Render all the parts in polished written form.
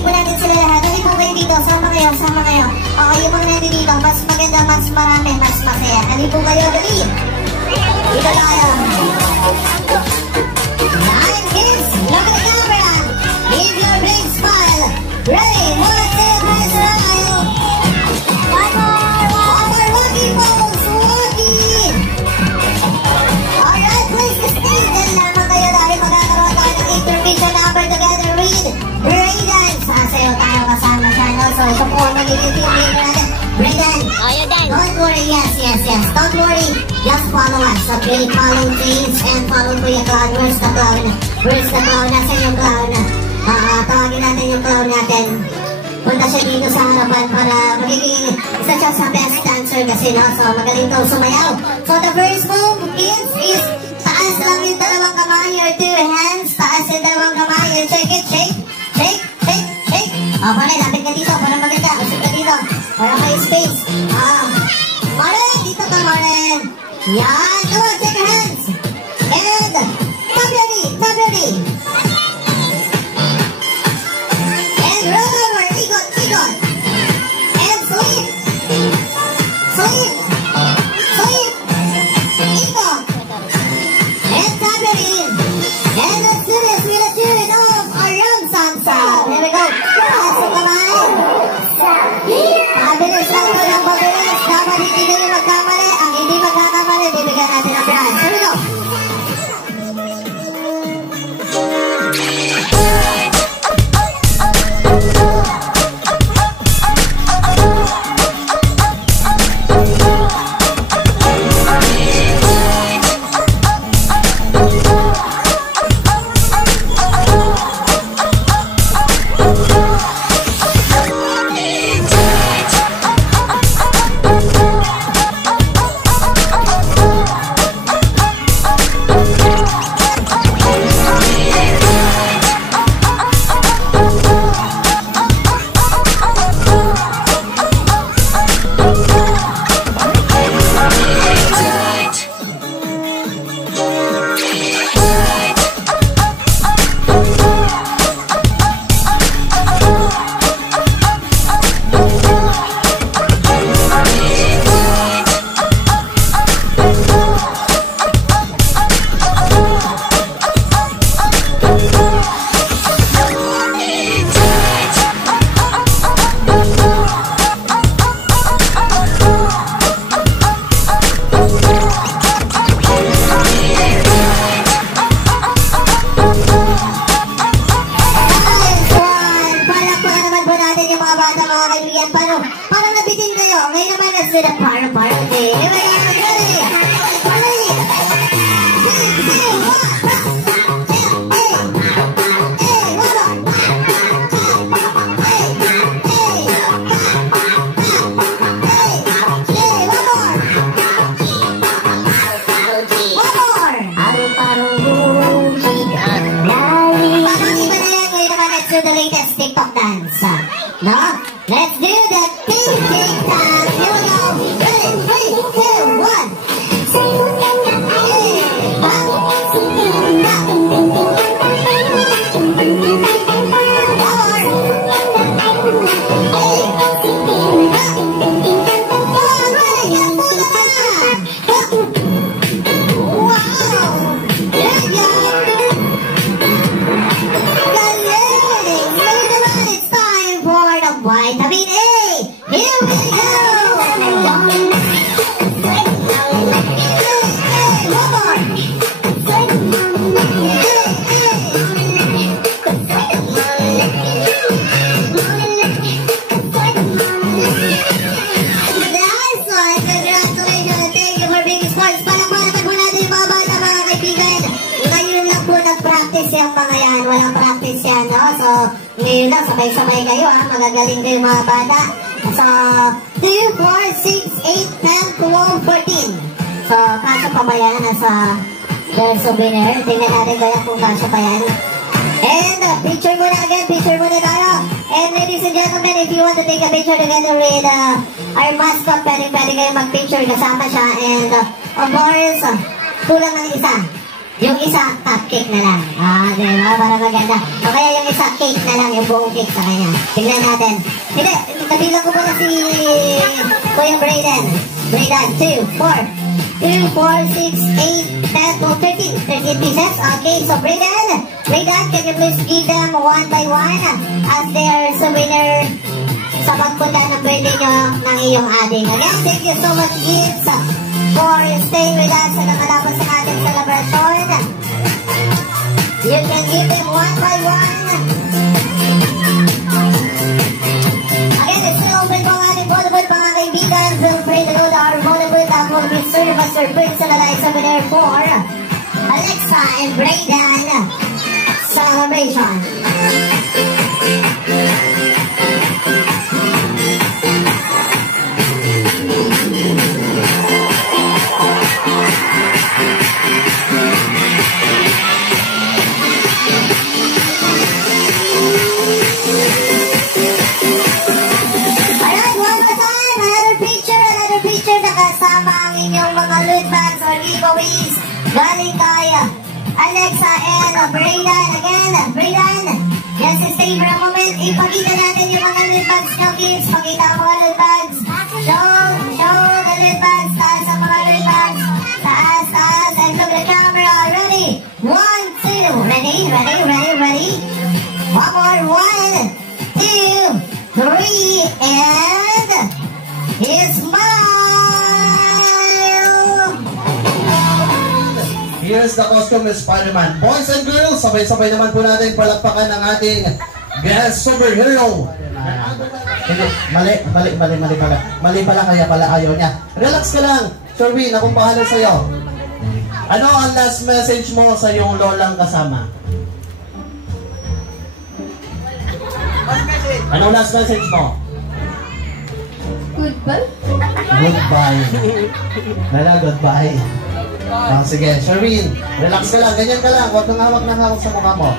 po natin sila lahat. Dali po kayo dito. Sama kayo, sama kayo. Kayo pang nandito dito. Mas maganda, mas marami, mas masaya. Dali po kayo, dali. Dito tayo. Nine kids, look at the camera. Give your big smile. Ready, 1, 2, 3, smile. One more walking pose, walking. Alright, please stay. Dali naman kayo dahil magkakaroon tayo ng intermission number together with Brayden. Sasayaw tayo kasama siya, no? So, ito po ang magiging team leader natin. Brayden, don't worry, yes. Don't worry, just follow us. Okay, follow James and follow Kuya Clown. Where's the clown? Nasaan yung clown? Tawagin natin yung clown natin. Punta siya dito sa harapan para magiging isa siya sa best dancer kasi, no? So, magaling daw sumayaw. So, the first move, kids, is taas lang yung dalawang kamay or 2 hands. Taas yung dalawang kamay and shake it, shake. Pare, lapit ka dito para maganda. Usap ka dito para may space. Maren, dito ka, Maren. Yan, come on, shake your hands. And, top ready. And roll over, ikot. And sweep. Ikot. And top ready. And let's do this. We're gonna do it off our own salsa. There we go. Mabilis lang po ng mabilis. Dapat hindi kayo magkamali. Ang hindi magkakamali, bibigyan natin ang prize. Here we go. Parang nabitin kayo. Ngayon naman, let's do the party. Here we are, ready. Let's do the latest TikTok dance. No? Let's do the TikTok dance. Here we go. Ready? 3, 2, 1. Vitamin A! Here we go! One more! Nice one! Congratulations! Thank you for being sports. Palakpakan po natin yung mga bata, mga kaibigan. Ngayon lang po nag-practice yung mga yan. Walang practice yan, no? So, ngayon lang, sabay-sabay kayo, ha? Magagaling kayo mga bata. So, 2, 4, 6, 8, 10, 12, 14. So, kasya pa ba yan sa their souvenir? Tingnan natin kaya kung kasya pa yan. And, picture muna again, picture muna tayo. And ladies and gentlemen, if you want to take a picture together with our mascot, pwede kayo mag-picture kasama siya. And, of course, kulang ng isa. Yung isa, cupcake na lang. Diba? Para maganda. O kaya yung isa, cake na lang. Yung buong cake sa kanya. Tignan natin. Hindi, kabilang ko muna si Kuya Brayden. Brayden, 2, 4, 6, 8, 10, 12, 13 pieces. Okay, so Brayden, can you please give them one by one as their souvenir sa pagpunta ng birthday nyo ng iyong ading. Again, thank you so much, kids, for staying with us sa nakalapos sa ating celebration. You can give them one by one. Again, it's still open po ang ating Volleyball mga kaibigan. Feel free to go to our Volleyball that will be served as your personalized souvenir for Alexa and Brayden celebration. Giveaways galing kay Alexa and Brayden. Again, Brayden, just stay for a moment. Ipakita natin yung mga loot bags nyo, kids. Pakita ang mga loot bags. Show the loot bags. Taas ang mga loot bags. Taas. And look the camera. Ready? 1, 2. Ready? One more. 1, 2, 3. And smile. Here's the costume of Spider-Man. Boys and girls, sabay-sabay naman po natin palakpakan ng ating guest superhero. Mali pala kaya pala ayaw niya. Relax ka lang, Sherwin, akong bahala sa'yo. Ano ang last message mo sa iyong lolang kasama? Ano last message mo? Goodbye. Goodbye. Sige, Sherwin, relax ka lang, ganyan ka lang, huwag kang hawak sa mukha mo.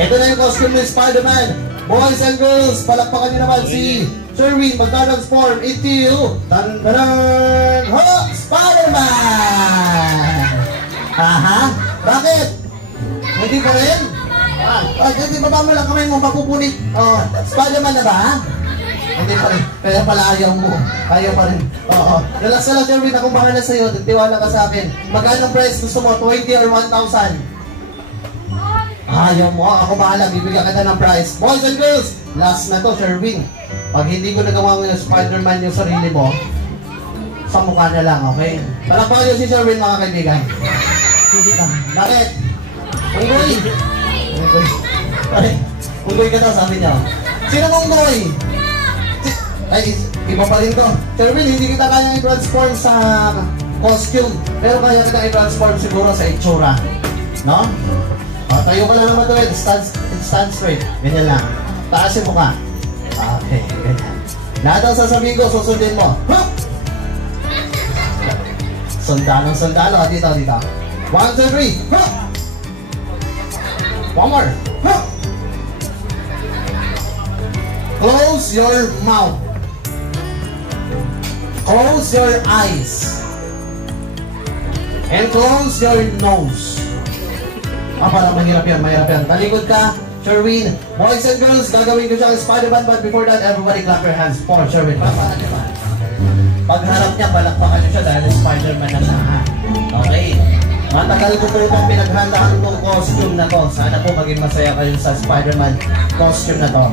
Ito na yung costume ni Spider-Man. Boys and girls, palakpakan nyo naman si Sherwin, mag-transform into Spider-Man! Bakit? Hindi pa rin? Hindi pa ba mo lang kamay mo mapupunit? Spider-Man na ba, ha? Hindi pa rin. Kaya pala ayaw mo. Ayaw pa rin. Relax na lang, Sherwin. Akong bahala sa'yo. Tiwala ka sa akin. Magkano price gusto mo? 20 or 1,000? Ayaw mo. Ako bahala. Bibigyan kita ng price. Boys and girls, last na to, Sherwin. Pag hindi ko nagawa ng Spider-Man yung sarili mo, sa mukha na lang, okay? Palakpakan nyo si Sherwin, mga kaibigan. Bakit? Unggoy! Unggoy ka daw, sabi niya. Sino mong unggoy? Ay, iba pa rin to. Sherwin, hindi kita kayang i-transform sa costume. Pero kaya kita i-transform siguro sa itsura. No? Tayo ka lang naman to. Stand straight. Ganyan lang. Taas yung mukha. Okay, ganyan. Lahat ang sasabihin ko, susundin mo. Sundalo. Dito. 1, 2, 3. One more. Close your mouth. Close your eyes. And close your nose. Parang mahirap yan. Talikod ka, Sherwin. Boys and girls, gagawin ko siya ang Spider-Man. But before that, everybody clap your hands for Sherwin. Palakpakan niya ba? Pagharap niya, palakpakan niya siya dahil Spider-Man na siya. Okay. Matagal ko po itong pinaghandaan itong costume na to. Sana po maging masaya kayo sa Spider-Man costume na to.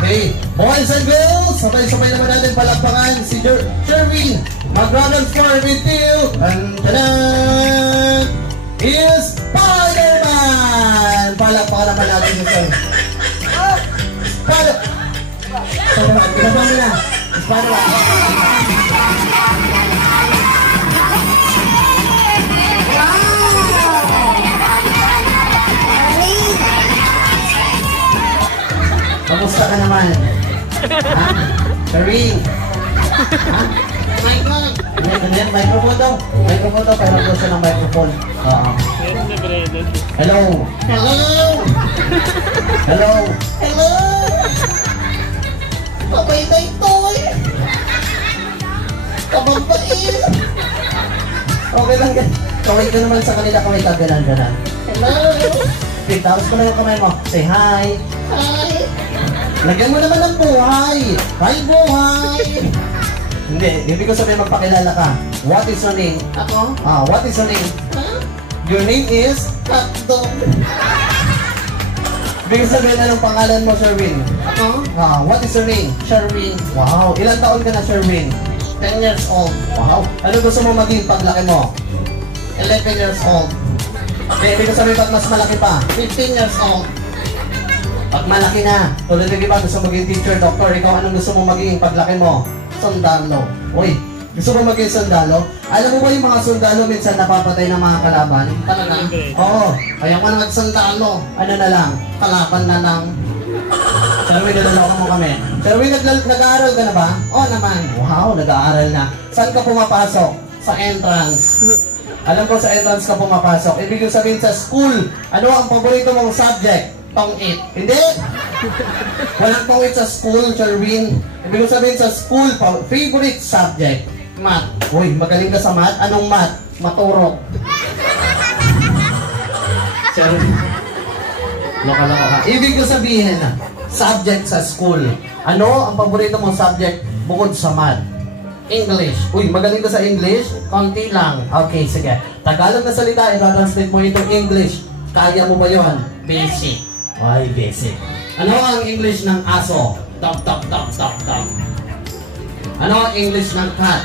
Okay? Boys and girls, sabay-sabay naman natin palakpakan si Sherwin. Mag-transform into is Spider-Man! Palakpakan naman natin si Sherwin. Spider-Man, pinabang mo na. Spider-Man. Kamusta ka naman? Sherwin? Microphone daw. Pero gusto ng microphone. Hello. Kabay-tay toy. Kabagbain. Okay lang. Kaway ka naman sa kanila. Kaway ka ganan. Hello. Okay, tapos ko na yung kamay mo. Say hi. Hi. Lagyan mo naman ng buhay. Hi, buhay. Hindi, ibig ko sabihin magpakilala ka. What is your name? Ako? What is your name? Huh? Your name is? Hotdog. Ibig sabihin anong pangalan mo, Sherwin? Ako? What is your name? Sherwin. Wow, ilang taon ka na, Sherwin? 10 years old. Wow. Ano gusto mo maging paglaki mo? 11 years old. Okay, ibig sabihin pag mas malaki pa? 15 years old. Pag malaki na, tulad ng iba, gusto maging teacher, doctor, ikaw anong gusto mo maging paglaki mo? Sundalo. Uy, gusto mo maging sundalo? Alam mo ba yung mga sundalo minsan napapatay ng mga kalaban? Talaga? Oo. Kaya mo na magsundalo. Ano na lang? Kalaban na lang. Sherwin, nalaloka mo kami. Sherwin, nag-aaral ka na ba? Oo naman. Wow, nag-aaral na. Saan ka pumapasok? Sa entrance. Alam ko sa entrance ka pumapasok. Ibig sabihin sa school, ano ang paborito mong subject? Tong-it. Hindi! Walang tong-it sa school, Sherwin. Ibig sabihin sa school, favorite subject, math. Uy, magaling ka sa math? Anong math? Maturok. Sherwin. Loka-loka ka. Ibig sabihin, subject sa school. Ano ang paborito mong subject bukod sa math? English. Uy, magaling ka sa English? Konti lang. Okay, sige. Tagalog na salita, i-translate mo ito English. Kaya mo ba yun? Basic. Ay, basic. Ano ang English ng aso? Dog, dog, dog, dog, dog. Ano ang English ng cat?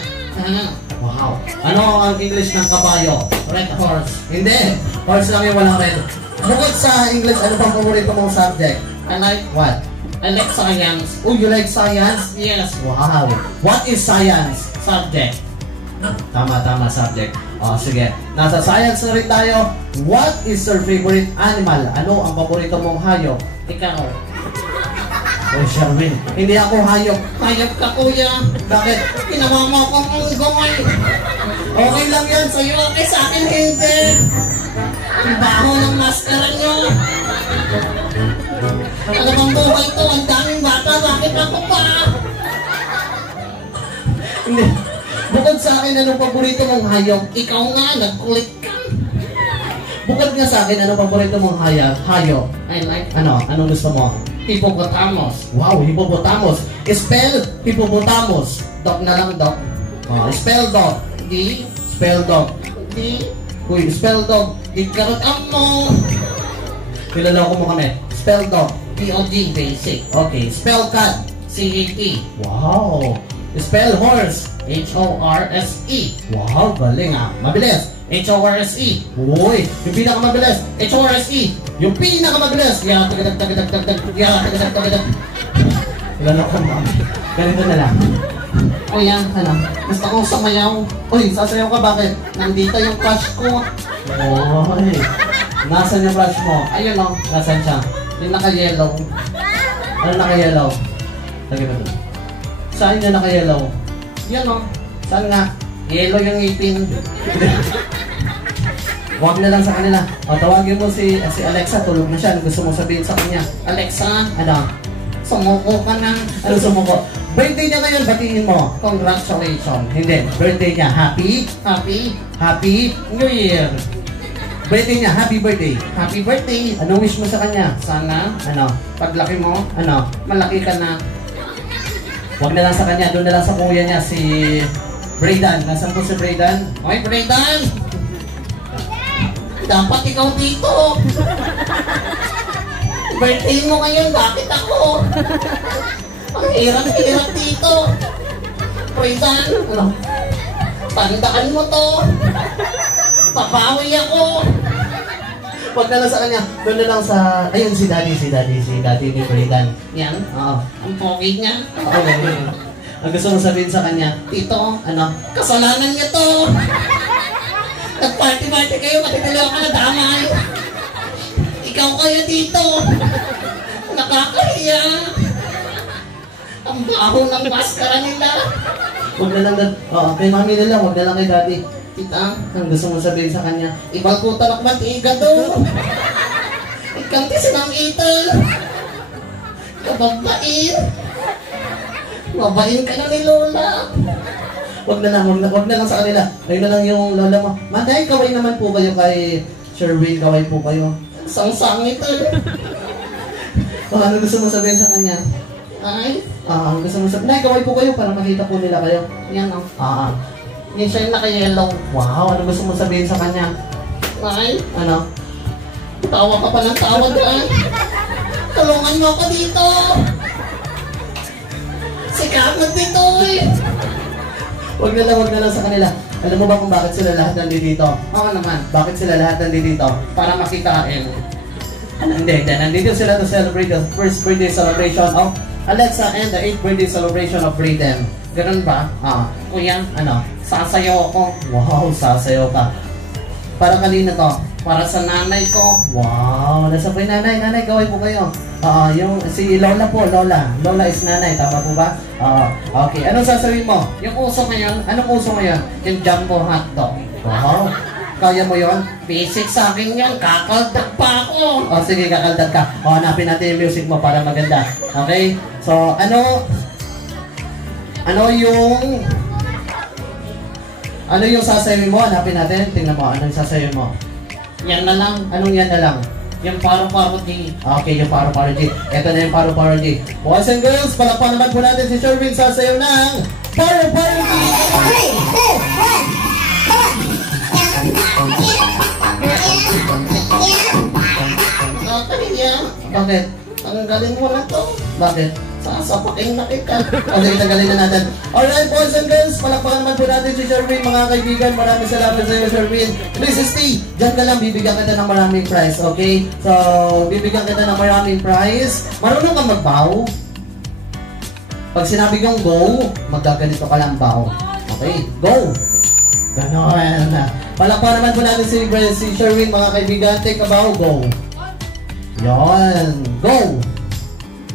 Wow. Ano ang English ng kabayo? Red horse. Hindi. Horse lang yung walang red. Bukod sa English, ano pang paborito mong subject? I like what? I like science. Oh, you like science? Yes. Wow. What is science? Subject. Tama, subject. Sige. Nasa science na rin tayo. What is your favorite animal? Ano ang paborito mong hayop? Ikaw. Oh, Sherwin. Hindi ako hayop. Hayop ka, kuya. Bakit? Ginawa mo akong unggoy. Okay lang yan sa'yo. Eh, sa akin hindi. Ang baho ng maskara nyo. Ano bang buhay to? Ang daming bata. Bakit ako pa? Hindi. Bukod sa akin, anong paborito mong hayop? Ikaw nga, nagkulit ka. Bukod nga sa akin, anong paborito mong hayop? I like, anong gusto mo? Hippopotamus. Wow, hippopotamus. Spell hippopotamus. Dog na lang, dog. Spell dog. D. Spell dog. D. Uy, spell dog. Ikarot mo. Pilaloko mo kami. Spell dog. D-O-G. Basic. Okay. Spell cat. C-A-T. Wow. Spell horse. H-O-R-S-E. Wow, galing ah. Mabilis. H-O-R-S-E. Uy, yung pinakamabilis. H-O-R-S-E. Yung pinakamabilis. Ya, tagadag. Ya, tagadag. Wala ko ma'am. Ganito na lang. O yan, gusto kong sumayaw. Uy, sasayaw ka, bakit? Nandito yung crush ko. Uy, nasan yung crush mo? Ayun o, nasan siya? Yung naka-yellow. Ano naka-yellow? Lagi ba doon? Saan yung naka-yellow? Yan o. Saan nga? Yellow yung ngipin. Huwag na lang sa kanila. O, tawagin mo si Alexa. Tulog na siya. Ano gusto mo sabihin sa kanya? Alexa, sumuko ka na. Ano sumuko? Birthday niya ngayon, batiin mo. Congratulations. Hindi. Birthday niya. Happy New Year. Birthday niya. Happy birthday. Happy birthday. Ano wish mo sa kanya? Sana, paglaki mo, malaki ka na. Huwag na lang sa kanya. Doon na lang sa kuya niya, si Braydan. Nasaan po si Braydan? Oy, Braydan! Dapat ikaw dito. Birthday mo ngayon, bakit ako? Ang hirap-hirap dito. Braydan, tandaan mo to. Papawi ako. Huwag na lang sa kanya. Doon na lang sa... Ayun, si daddy ni Braydan. Yan? Oo. Ang pogi niya. Okay. Ang gusto mong sabihin sa kanya, Tito, kasalanan niya to. Nag-party-party kayo, matitalaw ka na damay. Ikaw kaya dito. Nakakahiya. Ang baho ng maskara nila. Huwag na lang, kay mami nila, huwag na lang kay daddy. Tita, ang gusto mong sabihin sa kanya, ibang ko talak matiga to. Ikaw tisinang ital. Kababain. Mabain ka na ni Lola. Wag na lang sa kanila. Ayun na lang yung lola mo. Manday, kaway naman po kayo kay Sherwin, kaway po kayo. Sang-sangit ano gusto mo sabihin sa kanya? Ay? Gusto mo sabihin? Nay, kaway po kayo para makita po nila kayo. Yan o. Yan siya yung naka-yellow. Wow, ano gusto mo sabihin sa kanya? Ay? Ano? Tawa ka pa ng tawa doon. Tulungan mo ako dito. Sikamot dito eh. Wag na lang sa kanila. Alam mo ba kung bakit sila lahat nandito? Oo naman. Bakit sila lahat nandito? Para makikain. Hindi. Nandito sila to celebrate the first birthday celebration of Alexa and the 8th birthday celebration of Brayden. Ganun ba? Kuya, sasayaw ako. Wow, sasayaw ka. Para kanina to? Para sa nanay ko. Wow, nasa po yung nanay. Nanay, gawin po kayo. Yung si Lola po, Lola. Lola is nanay, tama po ba? Okay, anong sasabihin mo? Yung uso ngayon, anong uso ngayon? Yung jumbo hotdog. Wow, kaya mo yon? Basic sa akin yan, kakaldag pa ako. Sige, kakaldag ka. Hanapin natin yung music mo para maganda. Okay? So, ano yung sasabihin mo? Hanapin natin. Tingnan mo, anong sasabihin mo? Yan na lang. Anong yan na lang? Yung paro-paro G. Okay, yung paro-paro G. Ito na yung paro-paro G. Boys and girls, palakpan naman po natin si Sherwin sasayaw ng paro-paro G. 3, 2, 1. Bakit? Ang galing mo na to. Bakit? Sasapaking na kita. Okay, tagalin na natin. Alright, boys and girls, palakpakan naman po natin si Sherwin, mga kaibigan. Maraming salamat sa iyo, Sherwin. Please stay. Diyan ka lang, bibigyan kita ng maraming prize, okay? So, bibigyan kita ng maraming prize. Marunong kang magbaw. Pag sinabi kong go, magaganito ka lang baw. Okay, go. Ganon. Palakpakan naman po natin si Sherwin, mga kaibigan. Take a bow, go. Yon, go.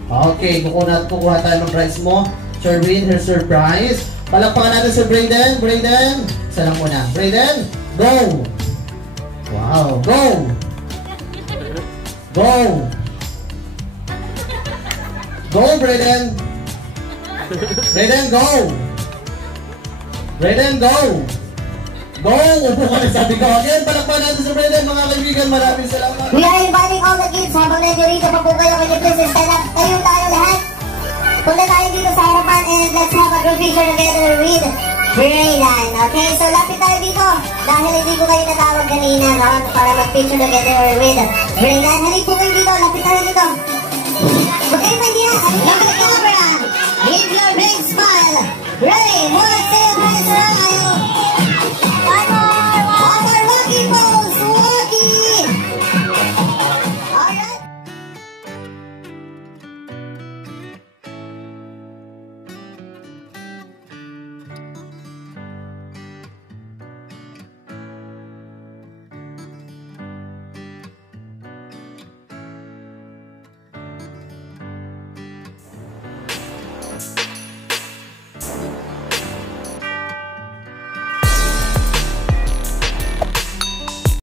Okay, kukuha tayo ng prize mo. Sherwin, here's your prize. Palakpakan natin si Brayden. Brayden, isa lang muna. Brayden, go. Wow, go. Go. Go, Brayden. Brayden, go. Brayden, go. Go! Upo ka na sabi ko. Again, palakpakan natin si Brayden, mga kaibigan. Maraming salamat. We are inviting all the kids. Habang nandiyo pa po kayo, can you please stand up? Kayo tayo lahat. Punta tayo dito sa harapan and let's have a group picture together with Brayden. Okay, so lapit tayo dito. Dahil hindi ko kayo natawag kanina, no? Para mag-picture together with Brayden. Halip po kayo dito. Lapit tayo dito. Okay, my dear. Look at the camera. Give your big smile. Ready? 1, 2, 3, smile.